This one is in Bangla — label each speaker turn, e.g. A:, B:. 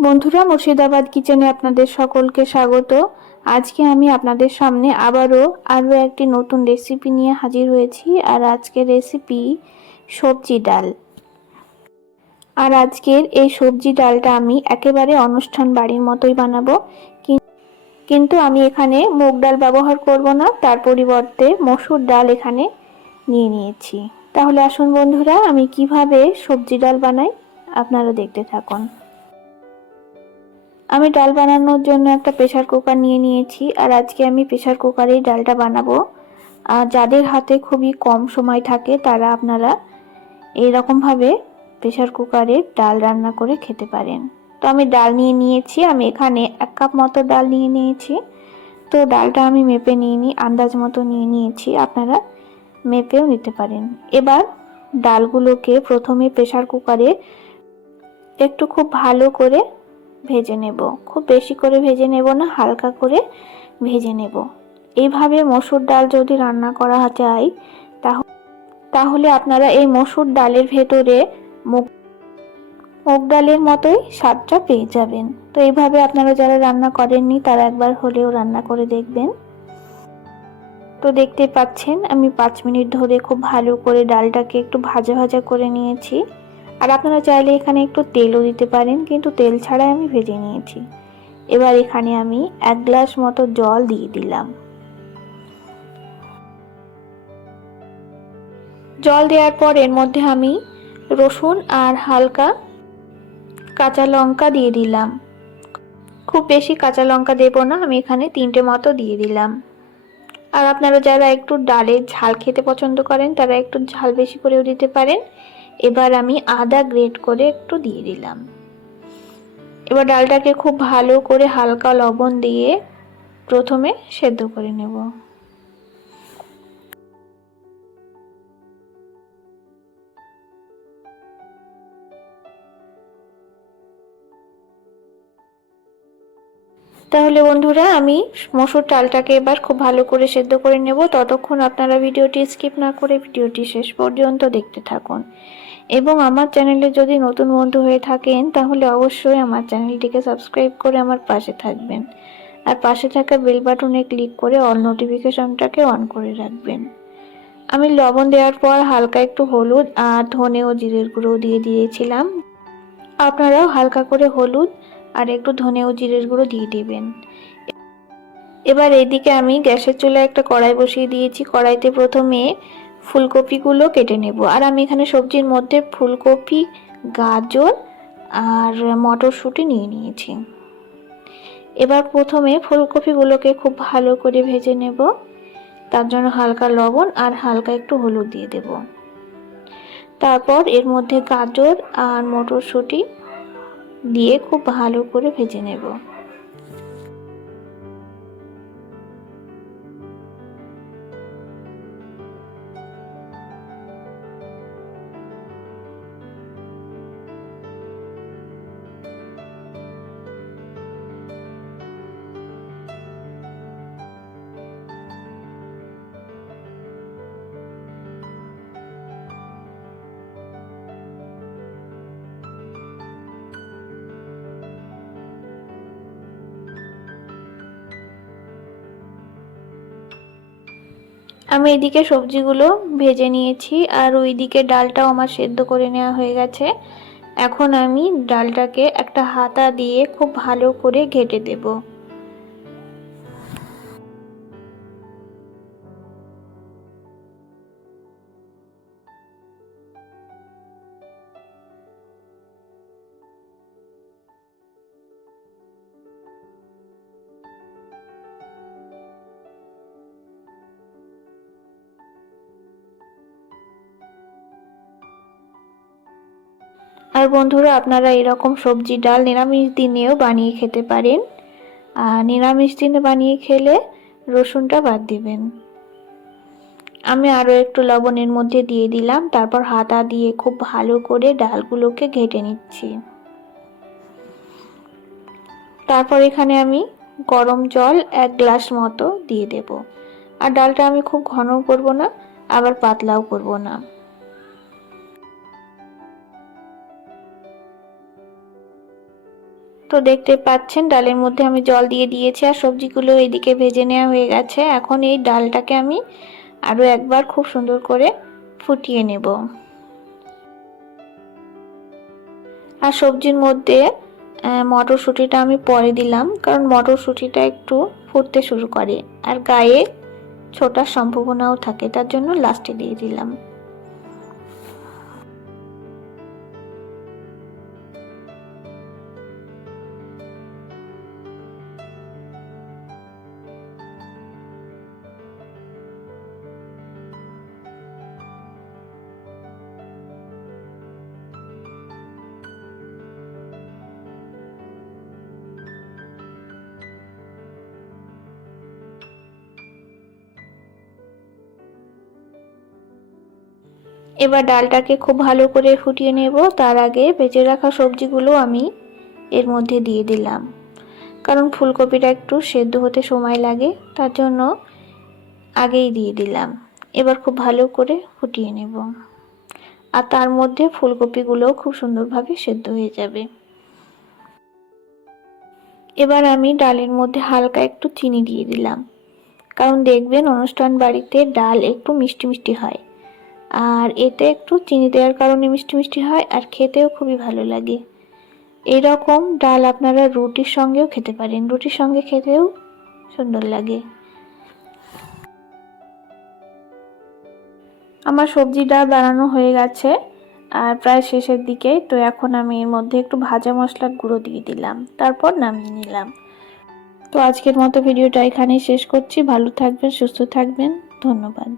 A: বন্ধুরা, মুর্শিদাবাদ কিচেনে আপনাদের সকলকে স্বাগত। আজকে আমি আপনাদের সামনে আবারও আরও একটি নতুন রেসিপি নিয়ে হাজির হয়েছি, আর আজকের রেসিপি সবজি ডাল। আর আজকের এই সবজি ডালটা আমি একেবারে অনুষ্ঠান বাড়ির মতোই বানাবো। কিন- কিন্তু আমি এখানে মুগ ডাল ব্যবহার করব না, তার পরিবর্তে মসুর ডাল এখানে নিয়ে নিয়েছি। তাহলে আসুন বন্ধুরা, আমি কীভাবে সবজি ডাল বানাই আপনারা দেখতে থাকুন। আমি ডাল বানানোর জন্য একটা প্রেসার কুকার নিয়ে নিয়েছি আর আজকে আমি প্রেসার কুকারেই ডালটা বানাবো। আর যাদের হাতে খুবই কম সময় থাকে তারা আপনারা এইরকমভাবে প্রেশার কুকারে ডাল রান্না করে খেতে পারেন। তো আমি ডাল নিয়ে নিয়েছি, আমি এখানে এক কাপ মতো ডাল নিয়ে নিয়েছি। তো ডালটা আমি মেপে নিয়ে নিই আন্দাজ মতো নিয়ে নিয়েছি, আপনারা মেপেও নিতে পারেন। এবার ডালগুলোকে প্রথমে প্রেসার কুকারে একটু খুব ভালো করে ভেজে নেব। খুব বেশি করে ভেজে নেব না, হালকা করে ভেজে নেব। এইভাবে মসুর ডাল যদি রান্না করা যায়, তাহ- তাহলে আপনারা এই মসুর ডালের ভেতরে মুগ মুগ ডালের মতোই স্বাদটা পেয়ে যাবেন। তো এইভাবে আপনারা যারা রান্না করেননি, তারা একবার হলেও রান্না করে দেখবেন। তো দেখতে পাচ্ছেন, আমি পাঁচ মিনিট ধরে খুব ভালো করে ডালটাকে একটু ভাজা ভাজা করে নিয়েছি। আর আপনারা চাইলে এখানে একটু তেলও দিতে পারেন, কিন্তু তেল ছাড়াই আমি ভেজে নিয়েছি। এবার এখানে আমি এক গ্লাস মতো জল দিয়ে দিলাম। জল দেওয়ার পর এর মধ্যে আমি রসুন আর হালকা কাঁচা লঙ্কা দিয়ে দিলাম। খুব বেশি কাঁচা লঙ্কা দেবো না, আমি এখানে তিনটে মতো দিয়ে দিলাম। আর আপনারা যারা একটু ডালের ঝাল খেতে পছন্দ করেন, তারা একটু ঝাল বেশি করেও দিতে পারেন। এবার আমি আদা গ্রেট করে একটু দিয়ে দিলাম। এবার ডালটাকে খুব ভালো করে হালকা লবণ দিয়ে প্রথমে সেদ্ধ করে নেব। তাহলে বন্ধুরা, আমি মসুর ডালটাকে এবার খুব ভালো করে সেদ্ধ করে নেব। ততক্ষণ আপনারা ভিডিওটি স্কিপ না করে ভিডিওটি শেষ পর্যন্ত দেখতে থাকুন। এবং আমার চ্যানেলে যদি নতুন বন্ধু হয়ে থাকেন, তাহলে অবশ্যই আমার চ্যানেলটিকে সাবস্ক্রাইব করে আমার পাশে থাকবেন। আর পাশে থাকা বেল বাটনে ক্লিক করে অল নোটিফিকেশনটাকে অন করে রাখবেন। আমি লবণ দেওয়ার পর হালকা একটু হলুদ আর ধনে ও জিরের গুঁড়ো দিয়ে দিয়েছিলাম। আপনারাও হালকা করে হলুদ আর একটু ধনে ও জিরের গুঁড়ো দিয়ে দিবেন। এবার এইদিকে আমি গ্যাসের চুলায় একটা কড়াই বসিয়ে দিয়েছি। কড়াইতে প্রথমে ফুলকপিগুলো কেটে নেব। আর আমি এখানে সবজির মধ্যে ফুলকপি, গাজর আর মটরশুঁটি নিয়ে নিয়েছি। এবার প্রথমে ফুলকপিগুলোকে খুব ভালো করে ভেজে নেব। তার জন্য হালকা লবণ আর হালকা একটু হলুদ দিয়ে দেব। তারপর এর মধ্যে গাজর আর মটরশুঁটি দিয়ে খুব ভালো করে ভেজে নেব। আমি এদিকে সবজিগুলো ভেজে নিয়েছি আর ওইদিকে ডালটাও আমার সেদ্ধ করে নেওয়া হয়ে গেছে। এখন আমি ডালটাকে একটা হাতা দিয়ে খুব ভালো করে ঘেটে দেব। বন্ধুরা, আপনারা এরকম সবজি, ডাল, নিরামিষ দিনেও বানিয়ে খেতে পারেন। আর নিরামিষ দিনে বানিয়ে খেলে রসুনটা বাদ দিবেন। আমি আরও একটু লবণের মধ্যে দিয়ে দিলাম, তারপর হাতা দিয়ে খুব ভালো করে ডালগুলোকে ঘেটে নিচ্ছি। তারপর এখানে আমি গরম জল এক গ্লাস মতো দিয়ে দেব। আর ডালটা আমি খুব ঘন করব না, আবার পাতলাও করব না। তো দেখতে পাচ্ছেন, ডালের মধ্যে আমি জল দিয়ে দিয়েছি আর সবজিগুলো এইদিকে ভেজে নেওয়া হয়ে গেছে। এখন এই ডালটাকে আমি আরও একবার খুব সুন্দর করে ফুটিয়ে নেব। আর সবজির মধ্যে মটরশুঁটিটা আমি পরে দিলাম, কারণ মটরশুঁটিটা একটু ফুটতে শুরু করে, আর গায়ে ছোটার সম্ভাবনাও থাকে, তার জন্য লাস্টে দিয়ে দিলাম। এবার ডালটাকে খুব ভালো করে ফুটিয়ে নেব। তার আগে ভেজে রাখা সবজিগুলো আমি এর মধ্যে দিয়ে দিলাম। কারণ ফুলকপিটা একটু সেদ্ধ হতে সময় লাগে, তার জন্য আগেই দিয়ে দিলাম। এবার খুব ভালো করে ফুটিয়ে নেব। আর তার মধ্যে ফুলকপিগুলোও খুব সুন্দরভাবে সেদ্ধ হয়ে যাবে। এবার আমি ডালের মধ্যে হালকা একটু চিনি দিয়ে দিলাম। কারণ দেখবেন অনুষ্ঠান বাড়িতে ডাল একটু মিষ্টি মিষ্টি হয়। আর এতে একটু চিনি দেওয়ার কারণে মিষ্টি মিষ্টি হয় আর খেতেও খুবই ভালো লাগে। এই রকম ডাল আপনারা রুটির সঙ্গেও খেতে পারেন। রুটির সঙ্গে খেতেও সুন্দর লাগে। আমার সবজি ডাল বানানো হয়ে গেছে আর প্রায় শেষের দিকে, তো এখন আমি এর মধ্যে একটু ভাজা মশলার গুঁড়ো দিয়ে দিলাম, তারপর নামিয়ে নিলাম। তো আজকের মতো ভিডিওটা এখানেই শেষ করছি। ভালো থাকবেন, সুস্থ থাকবেন। ধন্যবাদ।